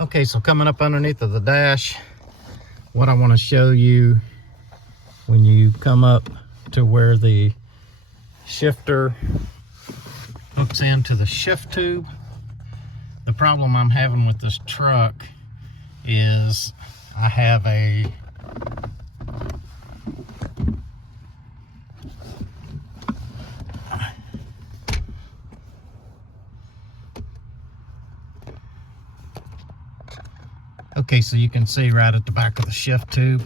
Okay, so coming up underneath of the dash, what I want to show you, when you come up to where the shifter hooks into the shift tube, the problem I'm having with this truck is I have a okay, so you can see right at the back of the shift tube,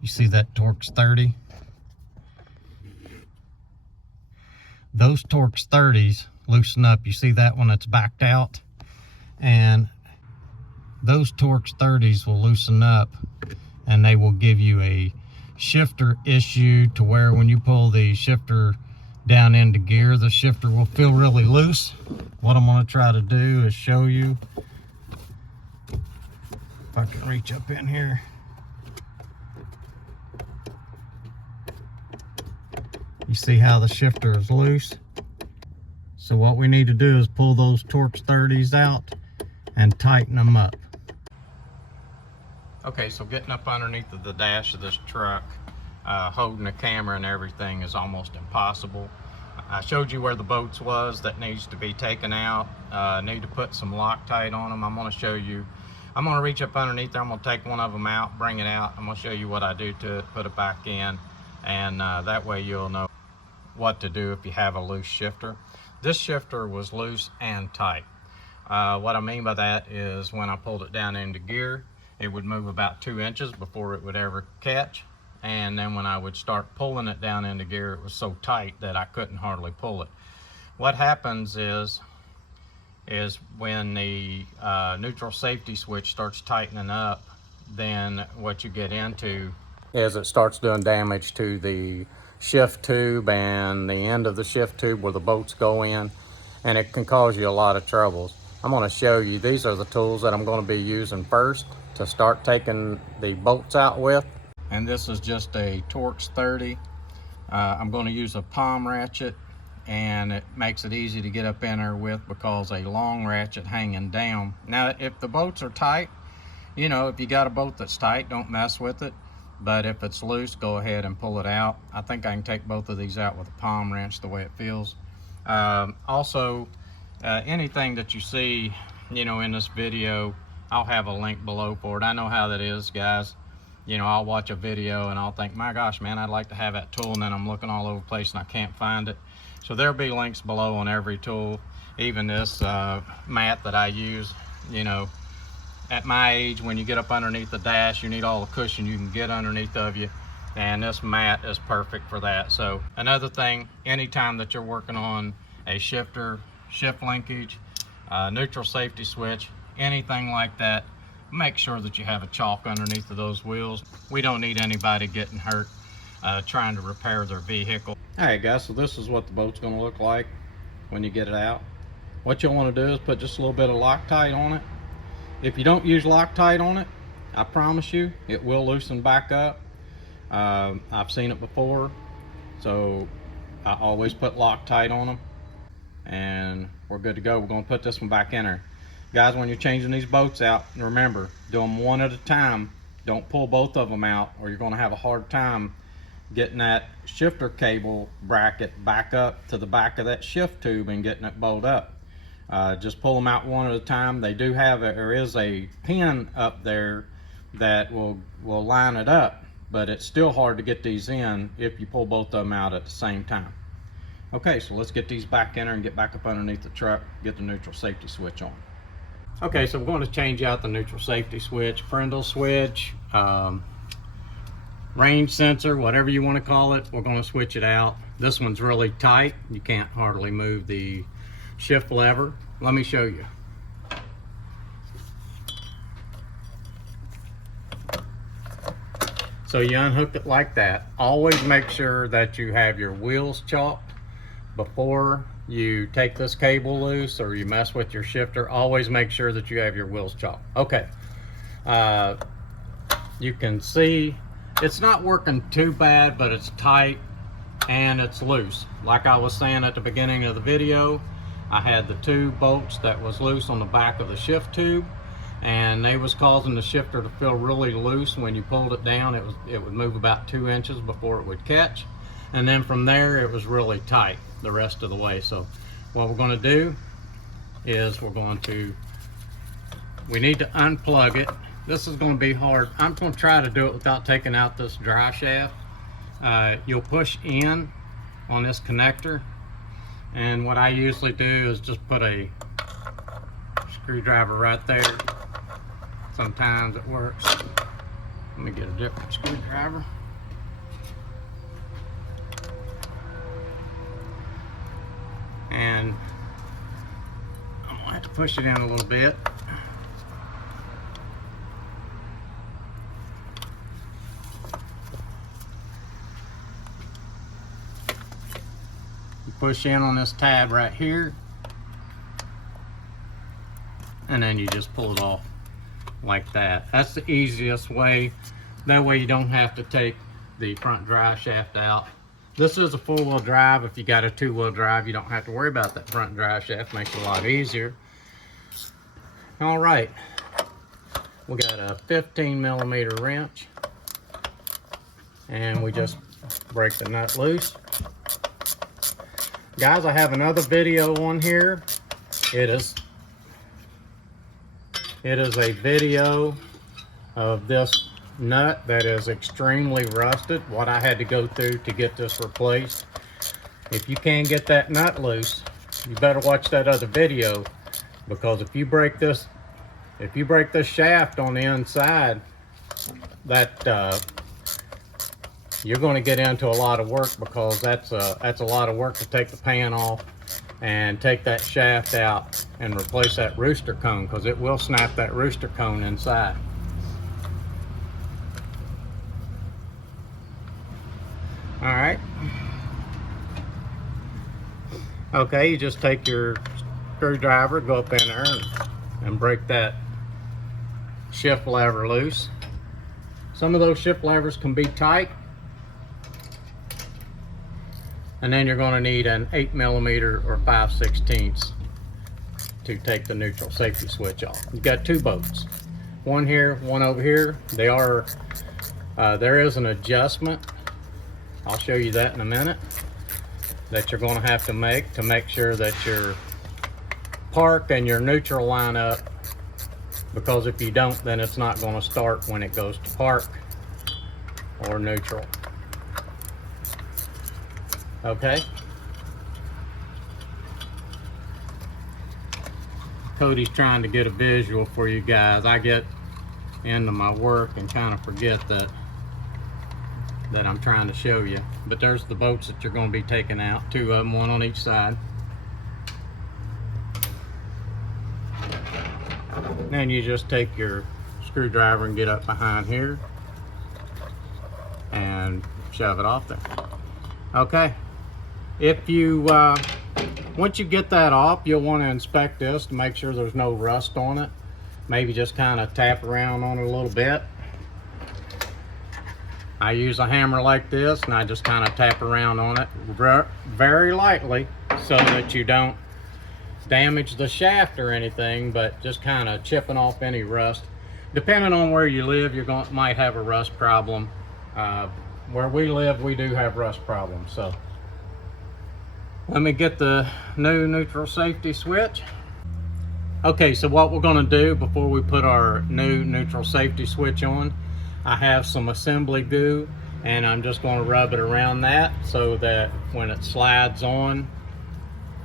you see that Torx 30? Those Torx 30s loosen up. You see that one that's backed out? And those Torx 30s will loosen up and they will give you a shifter issue to where when you pull the shifter down into gear, the shifter will feel really loose. What I'm going to try to do is show you, if I can reach up in here. You see how the shifter is loose? So what we need to do is pull those Torx 30s out and tighten them up. Okay, so getting up underneath of the dash of this truck, holding the camera and everything is almost impossible. I showed you where the bolts was that needs to be taken out. Need to put some Loctite on them. I'm going to show you. I'm going to reach up underneath there. I'm going to take one of them out, bring it out. I'm going to show you what I do to it, put it back in, and that way you'll know what to do if you have a loose shifter. This shifter was loose and tight. What I mean by that is when I pulled it down into gear, it would move about 2 inches before it would ever catch. And then when I would start pulling it down into gear, it was so tight that I couldn't hardly pull it. What happens is when the neutral safety switch starts tightening up, then what you get into is it starts doing damage to the shift tube and the end of the shift tube where the bolts go in, and it can cause you a lot of troubles. I'm going to show you, these are the tools that I'm going to be using first to start taking the bolts out with. And this is just a Torx 30. I'm going to use a palm ratchet, and it makes it easy to get up in there with because a long ratchet hanging down. Now if the bolts are tight, you know, if you got a bolt that's tight, don't mess with it. But if it's loose, go ahead and pull it out. I think I can take both of these out with a palm wrench the way it feels. Also, anything that you see, you know, in this video, I'll have a link below for it. I know how that is, guys. You know, I'll watch a video and I'll think, my gosh, man, I'd like to have that tool, and then I'm looking all over the place and I can't find it. So there'll be links below on every tool, even this mat that I use. You know, at my age, when you get up underneath the dash, you need all the cushion you can get underneath of you, and this mat is perfect for that. So another thing, anytime that you're working on a shifter, shift linkage, neutral safety switch, anything like that, make sure that you have a chalk underneath of those wheels. We don't need anybody getting hurt trying to repair their vehicle. All right, guys, so this is what the boat's going to look like when you get it out. What you'll want to do is put just a little bit of Loctite on it. If you don't use Loctite on it, I promise you it will loosen back up. I've seen it before, so I always put Loctite on them, and we're good to go. We're going to put this one back in there. Guys, when you're changing these boats out, remember, do them one at a time. Don't pull both of them out, or you're going to have a hard time getting that shifter cable bracket back up to the back of that shift tube and getting it bowed up. Just pull them out one at a time. They do have there is a pin up there that will line it up, but it's still hard to get these in if you pull both of them out at the same time. Okay, so let's get these back in there and get back up underneath the truck, get the neutral safety switch on. Okay, so we're going to change out the neutral safety switch, PRNDL switch, range sensor, whatever you want to call it. We're going to switch it out. This one's really tight. You can't hardly move the shift lever. Let me show you. So you unhook it like that. Always make sure that you have your wheels chalked before you take this cable loose or you mess with your shifter. Always make sure that you have your wheels chalked. Okay, you can see it's not working too bad, but it's tight. and it's loose. Like I was saying at the beginning of the video, I had the 2 bolts that was loose on the back of the shift tube, and they was causing the shifter to feel really loose. When you pulled it down, it would move about 2 inches before it would catch, and then from there it was really tight the rest of the way. So what we're going to do is we need to unplug it. This is going to be hard. I'm going to try to do it without taking out this dry shaft. You'll push in on this connector, and what I usually do is just put a screwdriver right there. Sometimes it works. Let me get a different screwdriver. And I'm gonna have to push it in a little bit. You push in on this tab right here, and then you just pull it off like that. That's the easiest way. That way you don't have to take the front drive shaft out. This is a 4-wheel drive. If you got a 2-wheel drive, you don't have to worry about that front drive shaft. Makes it a lot easier. All right, we got a 15mm wrench, and we just break the nut loose. Guys, I have another video on here. It is a video of this nut that is extremely rusted, what I had to go through to get this replaced. If you can't get that nut loose, you better watch that other video, because if you break this shaft on the inside, that you're going to get into a lot of work, because that's a lot of work to take the pan off and take that shaft out and replace that rooster cone, because it will snap that rooster cone inside. All right. Okay, you just take your screwdriver, go up in there and break that shift lever loose. Some of those shift levers can be tight. And then you're going to need an 8mm or 5/16 to take the neutral safety switch off. You've got 2 bolts, one here, one over here. They are there is an adjustment, I'll show you that in a minute, that you're going to have to make sure that your park and your neutral line up, because if you don't, then it's not going to start when it goes to park or neutral. Okay. Cody's trying to get a visual for you guys. I get into my work and kind of forget that I'm trying to show you. But there's the bolts that you're going to be taking out, 2 of them, one on each side. Then you just take your screwdriver and get up behind here and shove it off there. Okay. If you once you get that off, you'll want to inspect this to make sure there's no rust on it. Maybe just kind of tap around on it a little bit. I use a hammer like this, and I just kind of tap around on it very lightly, so that you don't damage the shaft or anything, but just kind of chipping off any rust. Depending on where you live, might have a rust problem. Where we live, we do have rust problems. So let me get the new neutral safety switch. Okay, so what we're going to do before we put our new neutral safety switch on, I have some assembly goo, and I'm just going to rub it around that so that when it slides on,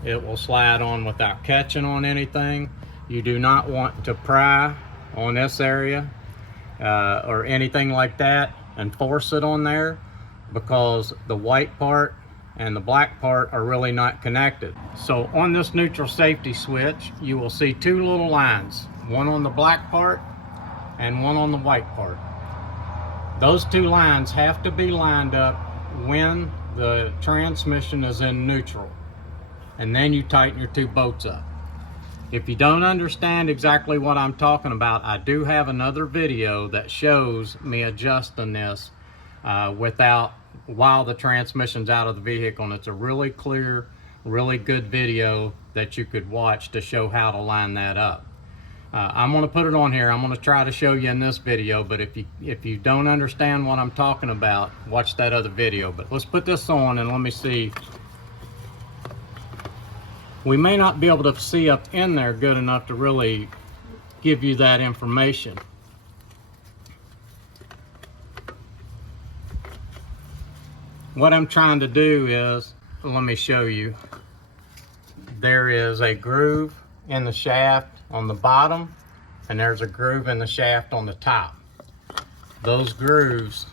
it will slide on without catching on anything. You do not want to pry on this area or anything like that and force it on there, because the white part and the black part are really not connected. So on this neutral safety switch, you will see 2 little lines, one on the black part and one on the white part. Those 2 lines have to be lined up when the transmission is in neutral, and then you tighten your 2 bolts up. If you don't understand exactly what I'm talking about, I do have another video that shows me adjusting this without while the transmission's out of the vehicle, and it's a really clear, really good video that you could watch to show how to line that up. I'm going to put it on here. I'm going to try to show you in this video, but if you don't understand what I'm talking about, watch that other video. But let's put this on and let me see. We may not be able to see up in there good enough to really give you that information. What I'm trying to do is, let me show you. There is a groove in the shaft on the bottom, and there's a groove in the shaft on the top. Those grooves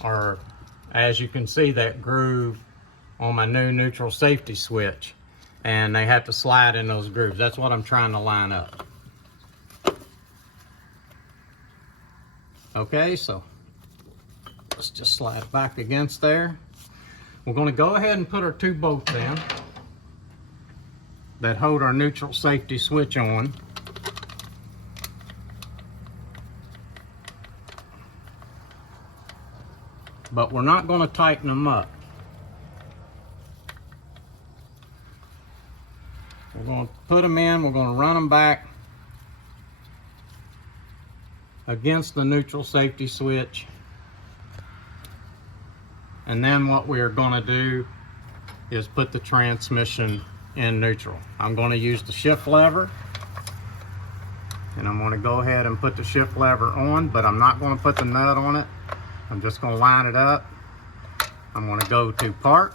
are, as you can see, that groove on my new neutral safety switch, and they have to slide in those grooves. That's what I'm trying to line up. Okay, so let's just slide it back against there. We're going to go ahead and put our 2 bolts in that hold our neutral safety switch on. But we're not going to tighten them up. We're going to put them in, we're going to run them back against the neutral safety switch. And then what we are going to do is put the transmission in neutral. I'm going to use the shift lever, and I'm going to go ahead and put the shift lever on, but I'm not going to put the nut on it. I'm just going to line it up. I'm going to go to park,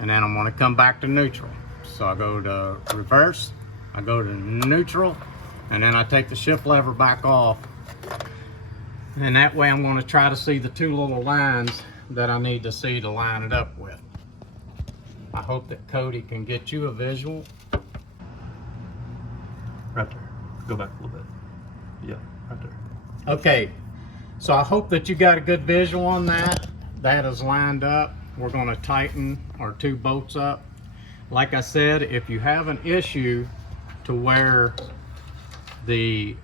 and then I'm going to come back to neutral. So I go to reverse, I go to neutral, and then I take the shift lever back off. And that way I'm going to try to see the 2 little lines that I need to see to line it up with. I hope that Cody can get you a visual. Right there. Go back a little bit. Yeah, right there. Okay, so I hope that you got a good visual on that. That is lined up. We're going to tighten our 2 bolts up. Like I said, if you have an issue to where the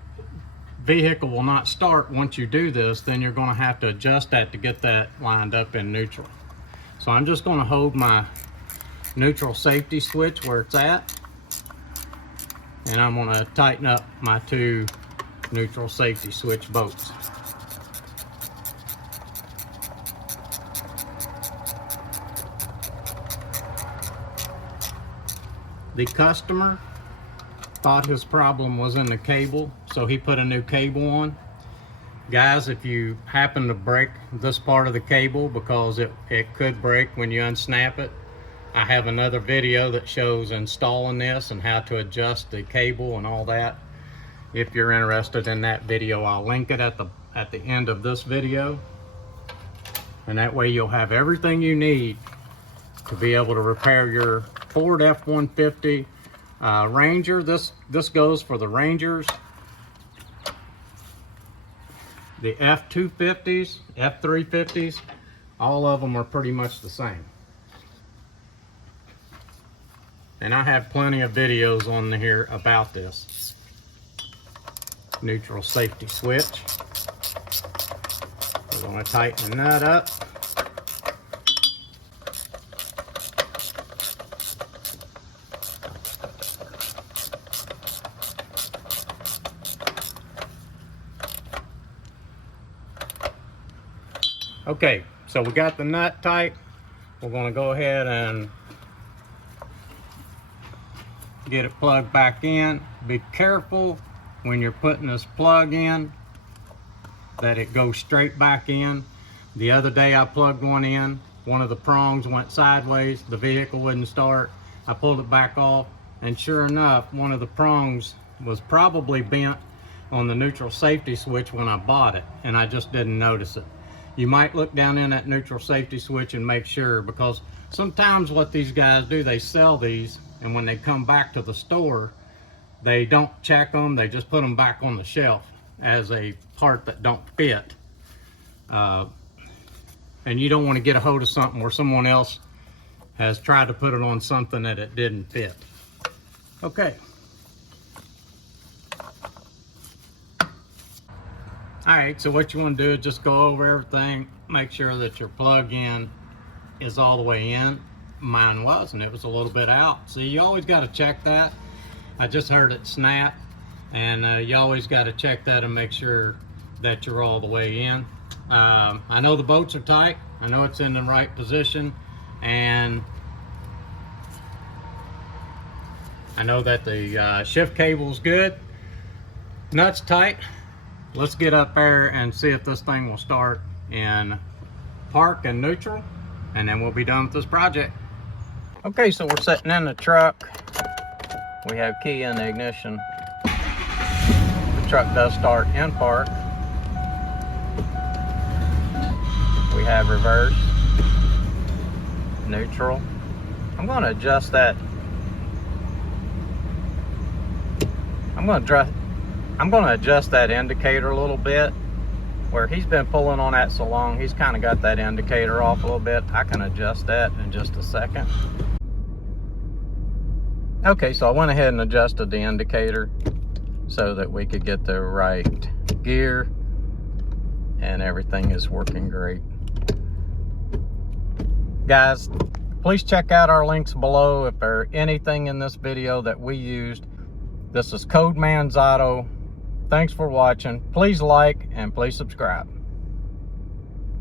vehicle will not start once you do this, then you're going to have to adjust that to get that lined up in neutral. So I'm just going to hold my neutral safety switch where it's at, and I'm going to tighten up my 2 neutral safety switch bolts. The customer thought his problem was in the cable, so he put a new cable on. Guys, if you happen to break this part of the cable, because it could break when you unsnap it, I have another video that shows installing this and how to adjust the cable and all that. If you're interested in that video, I'll link it at the end of this video, and that way you'll have everything you need to be able to repair your Ford F-150 Ranger. This goes for the Rangers, the F-250s, F-350s. All of them are pretty much the same. And I have plenty of videos on here about this. Neutral safety switch. We're going to tighten the nut up. Okay, so we got the nut tight. We're going to go ahead and get it plugged back in. Be careful when you're putting this plug in that it goes straight back in. The other day I plugged one in, one of the prongs went sideways, the vehicle wouldn't start. I pulled it back off, and sure enough, one of the prongs was probably bent on the neutral safety switch when I bought it, and I just didn't notice it. You might look down in that neutral safety switch and make sure, because sometimes what these guys do, they sell these, and when they come back to the store, they don't check them, they just put them back on the shelf as a part that don't fit. And you don't want to get a hold of something where someone else has tried to put it on something that it didn't fit. Okay. All right, so what you want to do is just go over everything, make sure that your plug-in is all the way in. Mine wasn't, it was a little bit out. So you always got to check that. I just heard it snap, and you always got to check that and make sure that you're all the way in. I know the bolts are tight, I know it's in the right position, and I know that the shift cable is good, nuts tight. Let's get up there and see if this thing will start in park and neutral, and then we'll be done with this project. Okay, so we're sitting in the truck. We have key in the ignition. The truck does start in park. We have reverse, neutral. I'm going to adjust that. I'm going to adjust that indicator a little bit. Where he's been pulling on that so long, he's kind of got that indicator off a little bit. I can adjust that in just a second. Okay, so I went ahead and adjusted the indicator so that we could get the right gear, and everything is working great. Guys, please check out our links below if there's anything in this video that we used. This is Codeman's Auto. Thanks for watching. Please like and please subscribe.